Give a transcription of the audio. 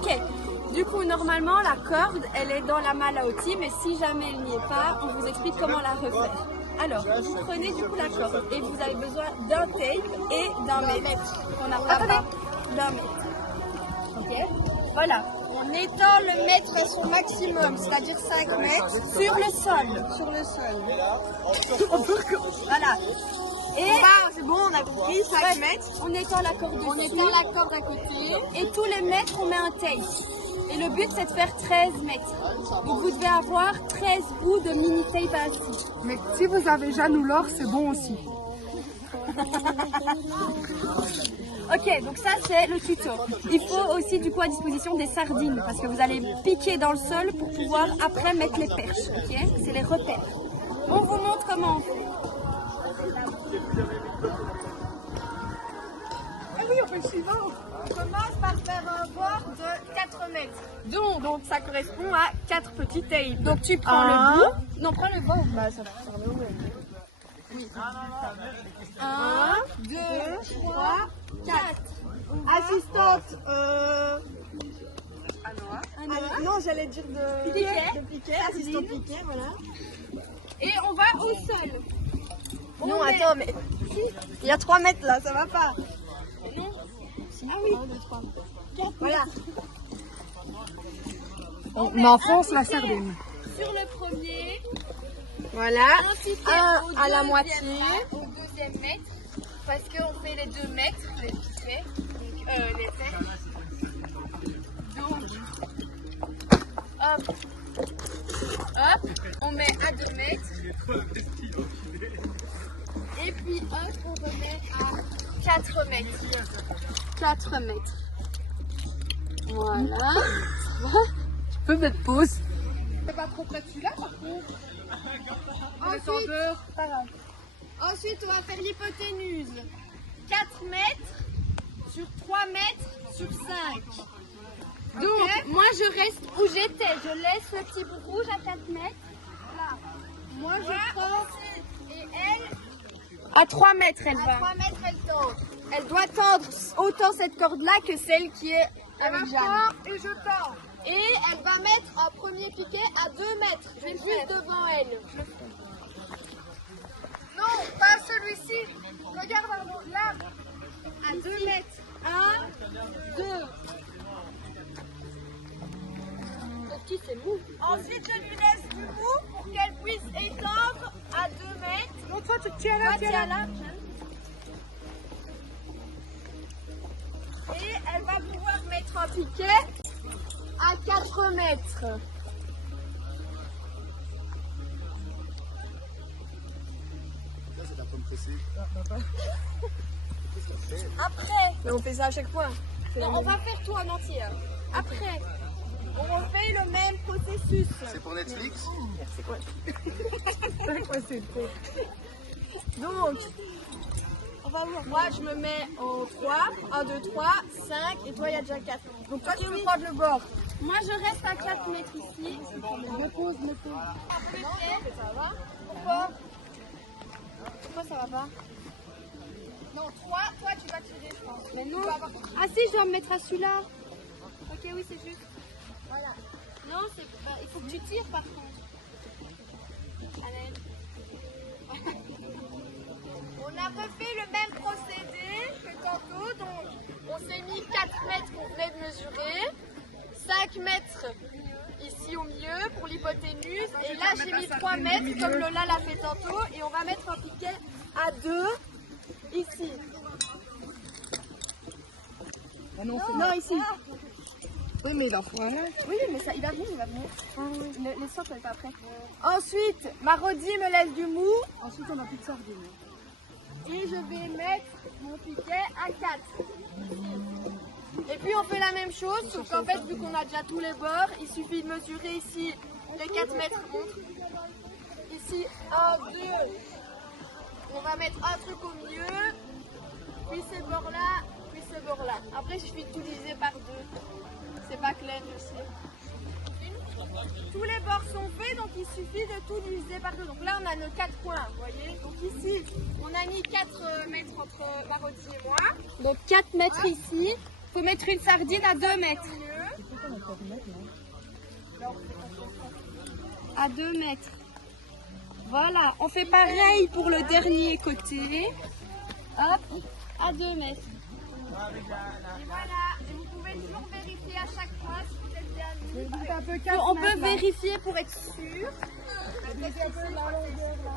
Ok, du coup normalement la corde elle est dans la malle à outils, mais si jamais elle n'y est pas, on vous explique comment la refaire. Alors, vous prenez du coup la corde et vous avez besoin d'un tape et d'un mètre. On n'a pas d'un mètre. Ok, voilà. On étend le mètre à son maximum, c'est-à-dire 5 mètres. Sur le sol. Sur le sol. Voilà. Et C'est bon, on a compris, 5 mètres. on étend la corde On dessus. étend la corde à côté. Et tous les mètres, on met un tape. Et le but, c'est de faire 13 mètres. Donc, vous devez avoir 13 bouts de mini tape ainsi. Mais si vous avez Jeanne ou Laure, c'est bon aussi. Ok, donc ça, c'est le tuto. Il faut aussi, du coup, à disposition des sardines. Parce que vous allez piquer dans le sol pour pouvoir après mettre les perches. Ok, c'est les repères. On vous montre comment on fait. Ah oui, on fait le suivant. On commence par faire un bord de 4 mètres. Donc ça correspond à 4 petits tapes. Donc tu prends le bout. Non, prends le bord. Bah, ça va où? Oui. 1, 2, 3, 4. Assistante, Non, non, j'allais dire de piquet, assistant piquet, voilà. et on va au sol. Non, attends, mais il y a 3 mètres là, ça va pas. Non. Ah oui, 1, 2, 3, 4. voilà. On enfonce la sardine. Sur le premier. Voilà, Ensuite, un au à la deuxième moitié. Au deuxième mètre. Parce qu'on fait les 2 mètres, les piquets. Donc, les perches. Donc, hop. Hop. On met à 2 mètres. Et puis, hop, on remet à 4 mètres. 4 mètres. Voilà. Tu peux mettre pause. C'est pas trop près de celui-là, par contre. Ensuite, on va faire l'hypoténuse. 4 mètres sur 3 mètres sur 5. Donc, moi je reste où j'étais. Je laisse le petit bout rouge à 4 mètres. Là. Moi, je prends. Et elle, À 3 mètres, elle à va. 3 mètres, elle tend. Elle doit tendre autant cette corde-là que celle qui est Elle avec va Jeanne. prendre et je tends. Et elle va mettre un premier piquet à 2 mètres, juste devant elle. Non, pas celui-ci. Regarde là, à 2 mètres. 1, 2. Le petit, c'est mou. Ensuite, je lui laisse du mou pour qu'elle puisse étendre à 2 mètres. Non, toi, tu tiens là, Toi, tiens tiens là. là. Et elle va pouvoir mettre un piquet à 4 mètres. Après, Mais on fait ça à chaque fois. non, on va faire tout en entier. Après, on refait le même processus. C'est pour Netflix? Donc, on va voir. Moi, je me mets en 3. 1, 2, 3, 5. Et toi, il y a déjà 4. Donc, toi, tu peux prendre le bord. Moi, je reste à 4 mètres ici. Me pose. Ça va? Pourquoi? Pourquoi ça va pas? Non, 3. Toi, tu vas tirer, je pense. Mais non. Tu vas avoir- Ah si, je dois me mettre à celui-là. Ok, oui, c'est juste. Voilà. Non, il faut que tu tires par contre. Allez. On a refait le même procédé que tantôt. Donc, on s'est mis 4 mètres qu'on venait de mesurer. 5 mètres ici au milieu pour l'hypoténuse. Et là, j'ai mis 3 mètres comme Lola l'a fait tantôt. Et on va mettre un piquet à 2 ici. Non, ici. oui, mais il en faut un. Oui, mais ça, il va venir. Les sortes, elle pas après. Ensuite, Marodi me laisse du mou. Ensuite, on n'a plus de sardines. Et je vais mettre mon piquet à 4. Et puis on fait la même chose, sauf qu'en fait, vu qu'on a déjà tous les bords, il suffit de mesurer ici les 4 mètres montre. Ici, 1, 2. On va mettre un truc au milieu, puis ces bords-là, puis ces bords-là. Après, il suffit de tout diviser par 2. C'est pas clair, je sais. Tous les bords sont faits, donc il suffit de tout diviser par 2. Donc là, on a nos 4 points, vous voyez. Donc ici, on a mis 4 mètres entre Marodi et moi. Donc 4 mètres ici. Il faut mettre une sardine à 2 mètres. Au milieu. À 2 mètres. Voilà, on fait pareil pour le dernier côté. Hop, à 2 mètres. Et voilà, et vous pouvez toujours vérifier à chaque fois si vous êtes bien mis. On peut vérifier pour être sûr. Un peu la longueur là.